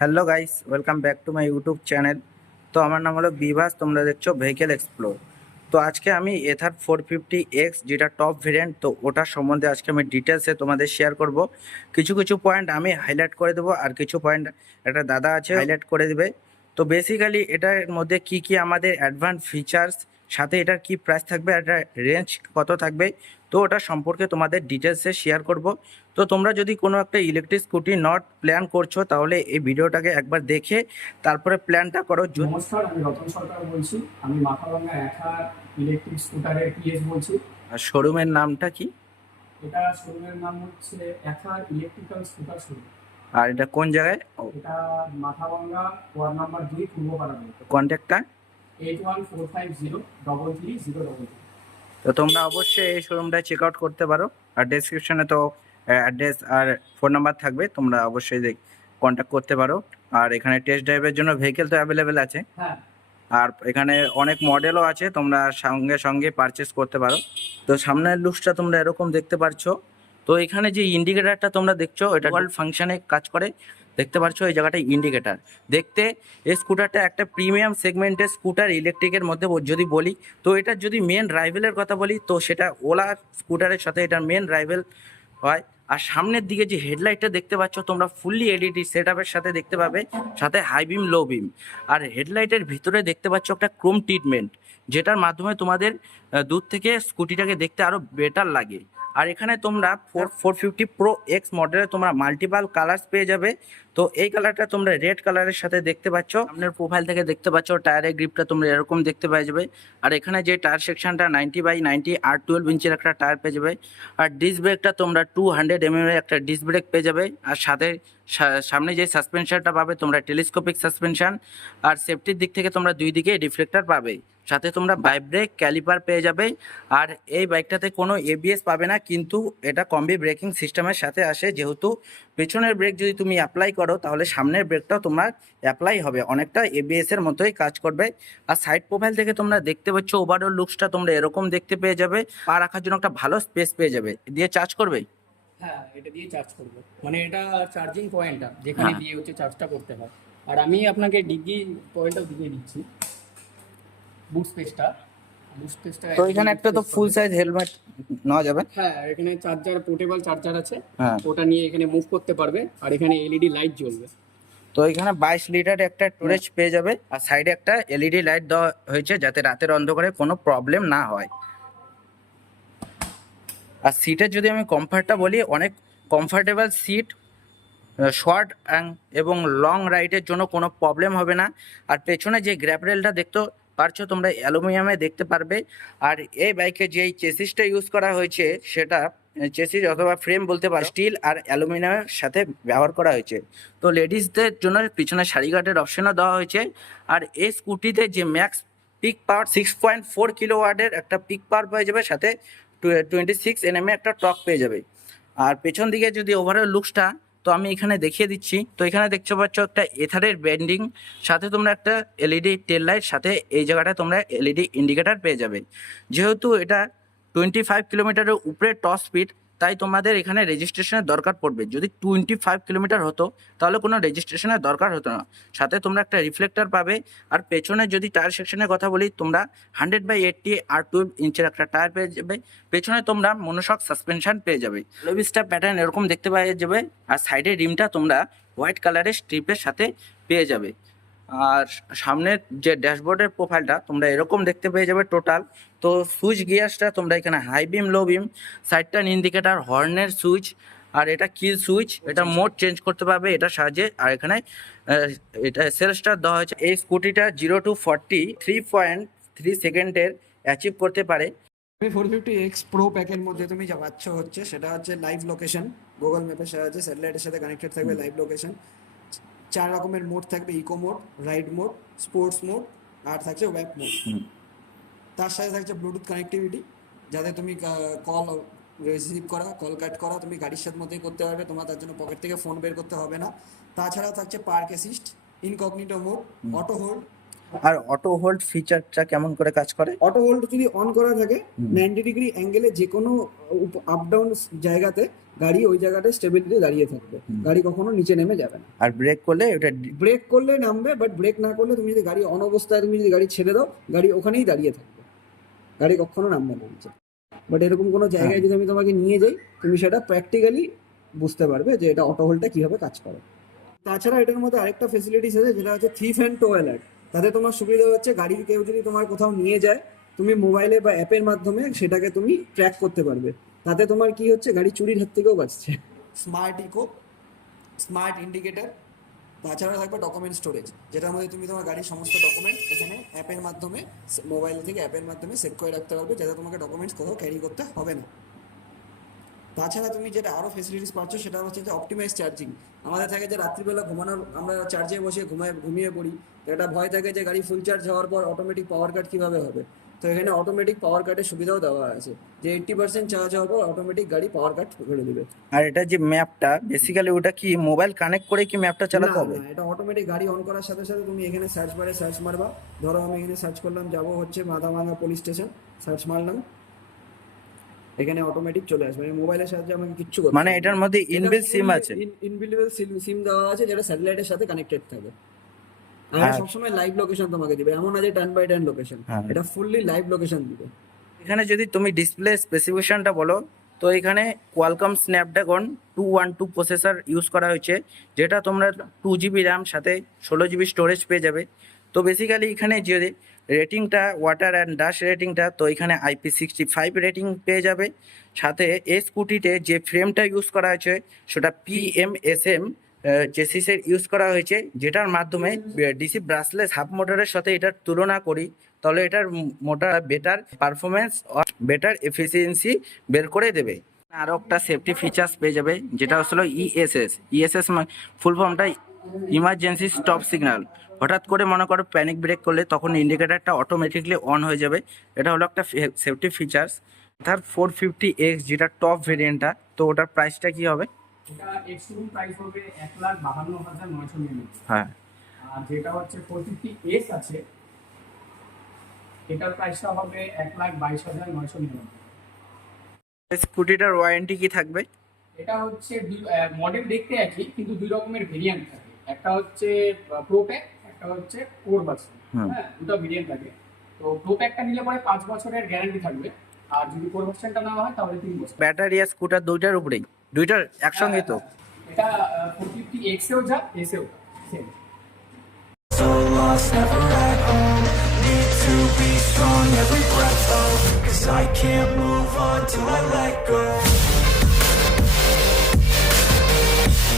Hello guys, welcome back to my YouTube channel. তো আমার নাম হলো বিভাস, তোমরা দেখছো ভেহিকেল এক্সপ্লোর। তো আজকে আমি এথার 450X যেটা টপ ভেরিয়েন্ট, তো ওটার সম্বন্ধে আজকে আমি ডিটেলসে তোমাদের শেয়ার করব। কিছু কিছু পয়েন্ট আমি হাইলাইট করে দেবো, আর কিছু পয়েন্ট একটা দাদা আছে হাইলাইট করে দেবে। তো বেসিক্যালি এটার মধ্যে কি কি আমাদের অ্যাডভান্স ফিচার্স, সাথে এটার কি প্রাইস থাকবে, এটার রেঞ্জ কত থাকবে, তো ওটা সম্পর্কে তোমাদের ডিটেলসে শেয়ার করব। তো তোমরা যদি কোনো একটা ইলেকট্রিক স্কুটি নট প্ল্যান করছো, তাহলে এই ভিডিওটাকে একবার দেখে তারপরে প্ল্যানটা করো। নমস্কার, আমি রতন সরকার বলছি। আমি মাথাভাঙ্গা একার ইলেকট্রিক স্কুটারের পিএস বলছি। আর শোরুমের নামটা কি? এটা শোরুমের নাম হচ্ছে একার ইলেকট্রিক্যাল স্কুটার শোরুম। আর এটা কোন জায়গায়? এটা মাথাভাঙ্গা ওয়ার্ড নাম্বার 2, পূর্বপাড়া। কন্ট্যাক্টটা? 8145033033। তো তোমরা অবশ্যই এই শোরুমটা চেক আউট করতে পারো। আর ডেসক্রিপশনে তো অ্যাড্রেস আর ফোন নাম্বার থাকবে, তোমরা অবশ্যই কন্ট্যাক্ট করতে পারো। আর এখানে টেস্ট ড্রাইভের জন্য ভেহিকেল তো অ্যাভেলেবেল আছে। হ্যাঁ, আর এখানে অনেক মডেলও আছে, তোমরা সঙ্গে সঙ্গে পারচেস করতে পারো। তো সামনের লুকসটা তোমরা এরকম দেখতে পারছো। তো এখানে যে ইন্ডিকেটারটা তোমরা দেখছো, এটা ওয়ার্ল্ড ফাংশনে কাজ করে। দেখতে পাচ্ছ এই জায়গাটা ইন্ডিকেটার। দেখতে এই স্কুটারটা একটা প্রিমিয়াম সেগমেন্টের স্কুটার ইলেকট্রিকের মধ্যে যদি বলি, তো এটার যদি মেন রাইভেলের কথা বলি, তো সেটা ওলা স্কুটারের সাথে এটার মেন রাইভেল হয়। আর সামনের দিকে যে হেডলাইটটা দেখতে পাচ্ছ তোমরা, ফুললি এলইডি সেট আপের সাথে দেখতে পাবে, সাথে হাই বিম লো বিম। আর হেডলাইটের ভিতরে দেখতে পাচ্ছ একটা ক্রোম ট্রিটমেন্ট, যেটার মাধ্যমে তোমাদের দূর থেকে স্কুটিটাকে দেখতে আরো বেটার লাগে। আর এখানে তোমরা 450 Pro X মডেলে তোমরা মাল্টিপাল কালার্স পেয়ে যাবে। তো এই কালারটা তোমরা রেড কালারের সাথে দেখতে পাচ্ছ। সামনের প্রোফাইল থেকে দেখতে পাচ্ছ টায়ারের গ্রিপটা তোমরা এরকম দেখতে পেয়ে যাবে। আর এখানে যে টায়ার সেকশনটা 90/90 আর 12 ইঞ্চির একটা টায়ার পেয়ে যাবে। আর ডিস্ক ব্রেকটা তোমরা 200 mm এর একটা ডিস্ক ব্রেক পেয়ে যাবে। আর সাথে সামনে যে সাসপেনশনটা পাবে তোমরা টেলিস্কোপিক সাসপেনশন। আর সেফটির দিক থেকে তোমরা দুই দিকে রিফ্লেক্টর পাবে। সাথে তোমরা বাইক ব্রেক ক্যালিপার পেয়ে যাবে। আর এই বাইকটাতে কোনো এবিএস পাবে না, কিন্তু এটা কম্বি ব্রেকিং সিস্টেমের সাথে আসে। যেহেতু পেছনের ব্রেক যদি তুমি অ্যাপ্লাই করো, তাহলে সামনের ব্রেকটাও তোমার অ্যাপ্লাই হবে, অনেকটা এবিএস এর মতোই কাজ করবে। আর সাইড প্রোফাইল থেকে তোমরা দেখতে পাচ্ছ ওভারঅল লুকসটা তোমরা এরকম দেখতে পেয়ে যাবে। পা রাখার জন্য একটা ভালো স্পেস পেয়ে যাবে। দিয়ে চার্জ করবে। হ্যাঁ, এটা দিয়ে চার্জ করবো, মানে এটা চার্জিং পয়েন্টটা যেখানে হ্যাঁ। দিয়ে হচ্ছে চার্জটা করতে হয়। আর আমি আপনাকে ডিগ্রি পয়েন্টটাও দিয়ে দিচ্ছি। বুট স্পেসটা তো এখানে একটা তো ফুল সাইজ হেলমেট নেওয়া যাবে। হ্যাঁ, এখানে চার্জার, পোর্টেবল চার্জার আছে। হ্যাঁ। ওটা নিয়ে এখানে মুভ করতে পারবে। আর এখানে এলইডি লাইট জ্বলবে। তো এখানে 22 লিটার একটা স্টোরেজ পেয়ে যাবে। আর সাইডে একটা এলইডি লাইট দেওয়া হয়েছে, যাতে রাতের অন্ধকারে কোনো প্রবলেম না হয়। আর সিটের যদি আমি কমফর্টটা বলি, অনেক কমফর্টেবল সিট, শর্ট এবং লং রাইডের জন্য কোনো প্রবলেম হবে না। আর পেছনে যে গ্র্যাব রেলটা দেখতে পারছো তোমরা, অ্যালুমিনিয়ামে দেখতে পারবে। আর এই বাইকে যেই চেসিসটা ইউজ করা হয়েছে, সেটা চেসিস অথবা ফ্রেম বলতে পারো, স্টিল আর অ্যালুমিনিয়ামের সাথে ব্যবহার করা হয়েছে। তো লেডিসদের জন্য পিছনে শাড়ি গার্ডের অপশনও দেওয়া হয়েছে। আর এই স্কুটিতে যে ম্যাক্স পিক পাওয়ার 6.4 কিলোওয়াটের একটা পিক পাওয়ার পেয়ে যাবে, সাথে 26 Nm একটা টর্ক পেয়ে যাবে। আর পেছন দিকে যদি ওভারঅল লুকসটা, তো আমি এখানে দেখিয়ে দিচ্ছি। তো এখানে দেখতে পাচ্ছ একটা এথারের ব্যান্ডিং, সাথে তোমরা একটা এলইডি টেল লাইট, সাথে এই জায়গাটা তোমরা এলইডি ইন্ডিকেটার পেয়ে যাবে। যেহেতু এটা 25 কিলোমিটারের উপরে টপ স্পিড, তাই তোমাদের এখানে রেজিস্ট্রেশনের দরকার পড়বে। যদি 25 কিলোমিটার হতো, তাহলে কোনো রেজিস্ট্রেশনের দরকার হতো না। সাথে তোমরা একটা রিফ্লেক্টর পাবে। আর পেছনে যদি টায়ার সেকশনের কথা বলি, তোমরা 100/80 আর 12 ইঞ্চের একটা টায়ার পেয়ে যাবে। পেছনে তোমরা মনোশক সাসপেনশন পেয়ে যাবে। লোবিস্টার প্যাটার্ন এরকম দেখতে পাওয়া যাবে। আর সাইডের রিমটা তোমরা হোয়াইট কালারের স্ট্রিপের সাথে পেয়ে যাবে। আর সামনের যে ড্যাশবোর্ডের প্রোফাইলটা তোমরা এরকম দেখতে পেয়ে যাবে টোটাল। তো সুইচ গিয়ার্সটা তোমরা এখানে হাই বিম, লো বিম, সাইড টার্ন ইন্ডিকেটার, হর্নের সুইচ, আর এটা কিল সুইচ, এটা মোড চেঞ্জ করতে পারবে এটার সাহায্যে। আর এখানে এটা সেল স্টার দেওয়া হয়েছে। এই স্কুটিটা 0 to 40 3.3 সেকেন্ডের অ্যাচিভ করতে পারে। 450X Pro প্যাকের মধ্যে তুমি যা পাচ্ছ হচ্ছে সেটা হচ্ছে লাইভ লোকেশন, গুগল ম্যাপের সাহায্যে স্যাটেলাইটের সাথে কানেক্টেড থাকবে লাইভ লোকেশন। 4 রকমের মোড থাকবে: eco mode, ride mode, sports mode, আর থাকছে ওয়েব মোড। তার সাথে থাকছে ব্লুটুথ কানেক্টিভিটি, যাতে তুমি কল রিসিভ করা, কল কাট করা তুমি গাড়ির সাথে মধ্যেই করতে পারবে, তোমার তার জন্য পকেট থেকে ফোন বের করতে হবে না। তাছাড়াও থাকছে park assist, incognito mode, auto hold, আর অটো হোল্ড ফিচারটা কেমন করে কাজ করে? অটো হোল্ড যদি অন করা থাকে 90 ডিগ্রি অ্যাঙ্গেলে যে কোনো আপ ডাউন জায়গাতে গাড়ি ওই জায়গাটা স্টেবিলিটি দাঁড়িয়ে থাকবে, গাড়ি কখনো নিচে নেমে যাবে না। আর ব্রেক করলে ওটা ব্রেক করলে নামবে, বাট ব্রেক না করলে তুমি যদি গাড়ি অন অবস্থায় তুমি যদি গাড়ি ছেড়ে দাও, গাড়ি ওখানেই দাঁড়িয়ে থাকবে, গাড়ি কখনো নামবে না নিচে। বাট এরকম কোনো জায়গায় যদি আমি তোমাকে নিয়ে যাই, তুমি সেটা প্র্যাকটিক্যালি বুঝতে পারবে যে এটা অটো হোল্ডটা কিভাবে কাজ করে। তাছাড়া এটার মধ্যে আরেকটা ফেসিলিটিস আছে যেটা হচ্ছে থিফ অ্যান্ড টো অ্যালার্ট। তাতে তোমার সুবিধা হচ্ছে গাড়ি কেউ যদি তোমার কোথাও নিয়ে যায়, তুমি মোবাইলে বা অ্যাপের মাধ্যমে সেটাকে তুমি ট্র্যাক করতে পারবে। তাতে তোমার কি হচ্ছে, গাড়ি চুরির হাত থেকেও বাঁচছে। স্মার্ট ইকো, স্মার্ট ইন্ডিকেটর, তাছাড়া থাকবে ডকুমেন্ট স্টোরেজ, যেটার মধ্যে তুমি তোমার গাড়ির সমস্ত ডকুমেন্ট এখানে অ্যাপের মাধ্যমে, মোবাইল থেকে অ্যাপের মাধ্যমে সেভ করে রাখতে পারবে, যাতে তোমাকে ডকুমেন্টস কোথাও ক্যারি করতে হবে না। তাছাড়া তুমি যেটা আরও ফেসিলিটিস পাচ্ছ সেটা হচ্ছে যে অপটিমাইজ চার্জিং। আমাদের থাকে যে রাত্রিবেলা ঘুমানোর, আমরা চার্জে বসে ঘুমিয়ে পড়ি, তো একটা ভয় থাকে যে গাড়ি ফুল চার্জ হওয়ার পর অটোমেটিক পাওয়ার কাট কীভাবে হবে। তো এখানে অটোমেটিক পাওয়ার কাটের সুবিধাও দেওয়া আছে, যে 80% চার্জ হওয়ার পর অটোমেটিক গাড়ি পাওয়ার কাট করে দেবে। আর এটা যে ম্যাপটা বেসিক্যালি ওটা কি মোবাইল কানেক্ট করে কি ম্যাপটা চালাতে হবে? না, এটা অটোমেটিক গাড়ি অন করার সাথে সাথে তুমি এখানে সার্চ বারে সার্চ মারবা। ধরো আমি এখানে সার্চ করলাম, যাবো হচ্ছে মাদাভাঙ্গা পুলিশ স্টেশন, সার্চ মারলাম, এখানে অটোমেটিক চলে আসবে। আমি মোবাইলের সাহায্যে আমাকে কিচ্ছু করতে মানে হবে না। এটার মধ্যে ইনবিল্ট সিম আছে? ইনবিল্ট সিম দেওয়া আছে, যেটা স্যাটেলাইটের সাথে কানেক্টেড থাকে। আর হ্যাঁ। সবসময় লাইভ লোকেশন তোমাকে দিবে, এমন না যে টার্ন বাই টার্ন লোকেশন, হ্যাঁ। এটা ফুললি লাইভ লোকেশন দিবে। এখানে যদি তুমি ডিসপ্লে স্পেসিফিকেশনটা বলো, তো এখানে কোয়ালকম স্ন্যাপড্রাগন 212 প্রসেসর ইউজ করা হয়েছে, যেটা তোমরা 2 GB র্যাম সাথে 16 GB স্টোরেজ পেয়ে যাবে। তো বেসিক্যালি এখানে যে রেটিংটা, ওয়াটার অ্যান্ড ডাস্ট রেটিংটা, তো এখানে IP65 রেটিং পেয়ে যাবে। সাথে এই স্কুটিতে যে ফ্রেমটা ইউজ করা হয়েছে সেটা PMSM চেসিসের ইউজ করা হয়েছে, যেটার মাধ্যমে ডিসি ব্রাশলেস হাফ মোটরের সাথে এটার তুলনা করি, তাহলে এটার motor better performance, better efficiency বের করে দেবে। আরও একটা সেফটি ফিচার্স পেয়ে যাবে, যেটা হলো ইএসএস ফুল ফর্মটা ইমার্জেন্সি স্টপ সিগন্যাল। হঠাৎ করে মনে করো প্যানিক ব্রেক করলে তখন ইন্ডিকেটারটা অটোমেটিকলি অন হয়ে যাবে। এটা হলো একটা সেফটি ফিচার্স। তার 450X যেটা টপ ভেরিয়েন্টটা, তো ওটার প্রাইসটা কি হবে? এটা এক্সট্রিম প্রাইস হবে 1,52,999। হ্যাঁ। আর যেটা হচ্ছে 450S আছে, এটার প্রাইসটা হবে 1,22,999। স্কুটিটার ওয়ারেন্টি কি থাকবে? এটা হচ্ছে মডেল দেখতে একই, কিন্তু দুই রকমের ভেরিয়েন্ট থাকে। একটা হচ্ছে প্রো প্যাক, একটা হচ্ছে কোর ভার্সন। হ্যাঁ, দুটো ভেরিয়েন্ট থাকে। তো প্রো প্যাকটা নিলে পরে 5 বছরের গ্যারান্টি থাকবে, আর যদি কোর ভার্সনটা নেওয়া হয় তাহলে 3 বছর। ব্যাটারি আর স্কুটার দুইটার উপরেই, দুইটার একসঙ্গে তো? এটা 450X এও যা, S এও same. So lost, never at home. Need to be strong, every breath hold. 'Cause I can't move on till I let go.